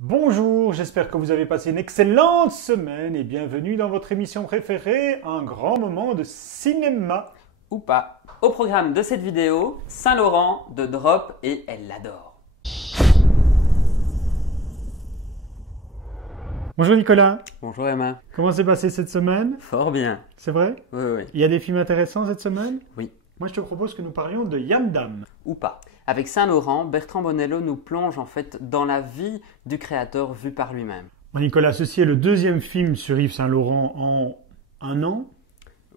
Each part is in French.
Bonjour, j'espère que vous avez passé une excellente semaine et bienvenue dans votre émission préférée, un grand moment de cinéma. Ou pas. Au programme de cette vidéo, Saint-Laurent de Drop et Elle l'adore. Bonjour Nicolas, Bonjour Emma. comment s'est passé cette semaine? Fort bien. C'est vrai? Oui, oui. Il y a des films intéressants cette semaine? Oui. Moi je te propose que nous parlions de Yam-Dam. Ou pas. Avec Saint-Laurent, Bertrand Bonello nous plonge en fait dans la vie du créateur vu par lui-même. Bon, Nicolas, ceci est le deuxième film sur Yves Saint-Laurent en un an.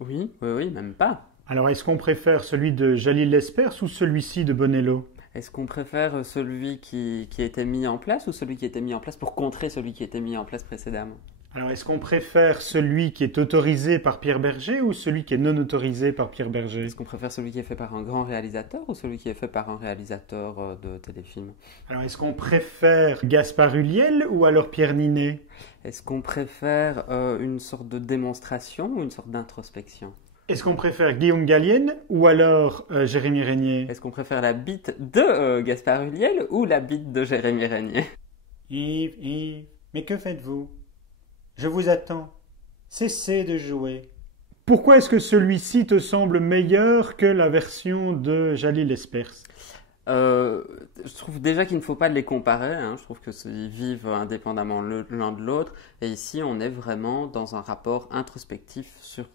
Oui, même pas. Alors est-ce qu'on préfère celui de Jalil Lespers ou celui-ci de Bonello? Est-ce qu'on préfère celui qui a été mis en place ou celui qui a été mis en place pour contrer celui qui a été mis en place précédemment? Alors est-ce qu'on préfère celui qui est autorisé par Pierre Berger ou celui qui est non autorisé par Pierre Berger? Est-ce qu'on préfère celui qui est fait par un grand réalisateur ou celui qui est fait par un réalisateur de téléfilm? Alors est-ce qu'on préfère Gaspard Ulliel ou alors Pierre Ninet? Est-ce qu'on préfère une sorte de démonstration ou une sorte d'introspection? Est-ce qu'on préfère Guillaume Gallienne ou alors Jérémy Régnier? Est-ce qu'on préfère la bite de Gaspard Ulliel ou la bite de Jérémy Régnier? Yves, mais que faites-vous? Je vous attends. Cessez de jouer. Pourquoi est-ce que celui-ci te semble meilleur que la version de Jalil Lespers? Je trouve déjà qu'il ne faut pas les comparer, hein. Je trouve qu'ils vivent indépendamment l'un de l'autre. Et ici, on est vraiment dans un rapport introspectif sur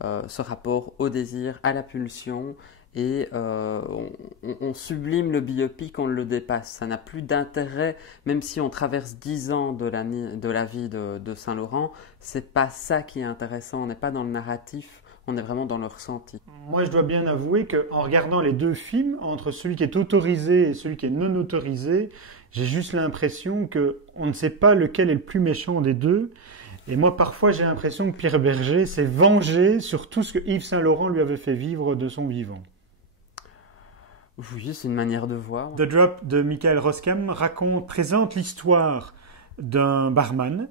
ce rapport au désir, à la pulsion. Et on sublime le biopic, on le dépasse. Ça n'a plus d'intérêt, même si on traverse 10 ans de la vie de Saint-Laurent. C'est pas ça qui est intéressant. On n'est pas dans le narratif, on est vraiment dans le ressenti. Moi, je dois bien avouer qu'en regardant les deux films, entre celui qui est autorisé et celui qui est non autorisé, j'ai juste l'impression qu'on ne sait pas lequel est le plus méchant des deux. Et moi, parfois, j'ai l'impression que Pierre Berger s'est vengé sur tout ce que Yves Saint-Laurent lui avait fait vivre de son vivant. Oui, c'est une manière de voir. The Drop de Michael Roskam présente l'histoire d'un barman.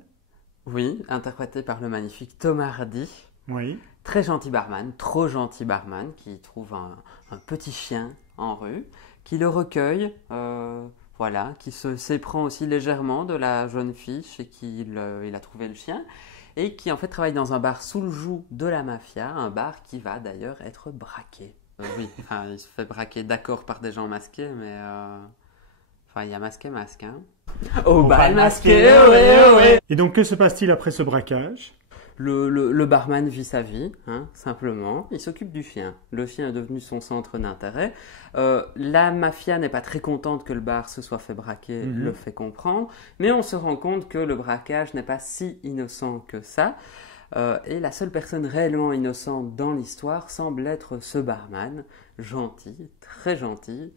Oui, interprété par le magnifique Thomas Hardy. Oui. Très gentil barman, trop gentil barman, qui trouve un petit chien en rue, qui le recueille, qui s'éprend aussi légèrement de la jeune fille chez qui il a trouvé le chien, et qui en fait travaille dans un bar sous le joug de la mafia, un bar qui va d'ailleurs être braqué. Oui, il se fait braquer d'accord par des gens masqués, mais il y a masqué, hein. Au bal masqué, oui. Et donc, que se passe-t-il après ce braquage? Le barman vit sa vie, hein, simplement. Il s'occupe du chien. Le chien est devenu son centre d'intérêt. La mafia n'est pas très contente que le bar se soit fait braquer, le fait comprendre. Mais on se rend compte que le braquage n'est pas si innocent que ça. Et la seule personne réellement innocente dans l'histoire semble être ce barman, gentil, très gentil,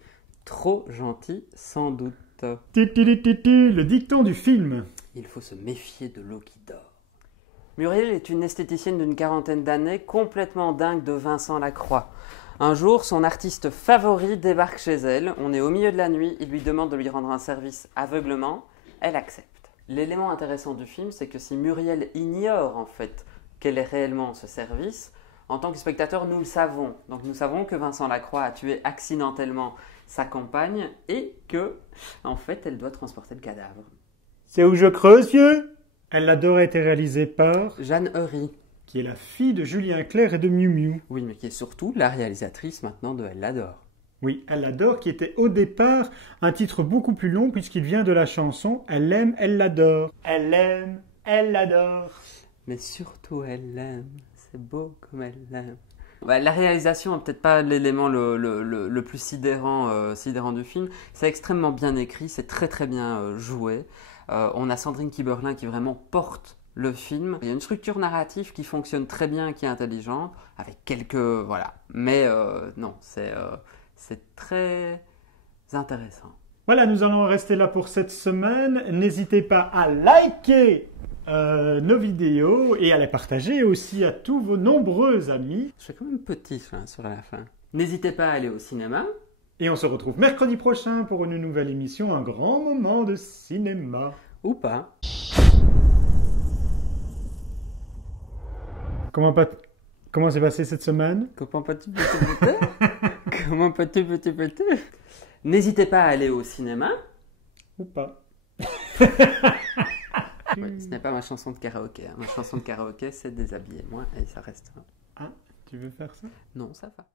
trop gentil sans doute. Le dicton du film. Il faut se méfier de l'eau qui dort. Muriel est une esthéticienne d'une quarantaine d'années, complètement dingue de Vincent Lacroix. Un jour, son artiste favori débarque chez elle, on est au milieu de la nuit, il lui demande de lui rendre un service aveuglement, elle accepte. L'élément intéressant du film, c'est que si Muriel ignore en fait quel est réellement ce service, en tant que spectateur, nous le savons. Donc nous savons que Vincent Lacroix a tué accidentellement sa compagne et que, en fait, elle doit transporter le cadavre. C'est où je creuse, vieux? Elle l'adore a été réalisée par Jeanne Heury, qui est la fille de Julien Clerc et de Miu Miu. Oui, mais qui est surtout la réalisatrice maintenant de Elle l'adore. Oui, Elle l'adore, qui était au départ un titre beaucoup plus long puisqu'il vient de la chanson Elle l'aime, elle l'adore. Elle l'aime, elle l'adore. Mais surtout elle l'aime, c'est beau comme elle l'aime. La réalisation n'est peut-être pas l'élément le plus sidérant du film. C'est extrêmement bien écrit, c'est très très bien joué. On a Sandrine Kiberlin qui vraiment porte le film. Il y a une structure narrative qui fonctionne très bien, qui est intelligente, avec quelques... Voilà. Mais non, c'est très intéressant. Voilà, nous allons rester là pour cette semaine. N'hésitez pas à liker nos vidéos et à les partager aussi à tous vos nombreux amis. Je suis quand même petit là, sur la fin. N'hésitez pas à aller au cinéma. Et on se retrouve mercredi prochain pour une nouvelle émission, un grand moment de cinéma. Ou pas. Comment s'est passé cette semaine? Comment petit Comment petit. N'hésitez pas à aller au cinéma. Ou pas. Ouais, ce n'est pas ma chanson de karaoké. Hein. Ma chanson de karaoké, c'est Déshabiller moi et ça reste. Ah, tu veux faire ça? Non, ça va.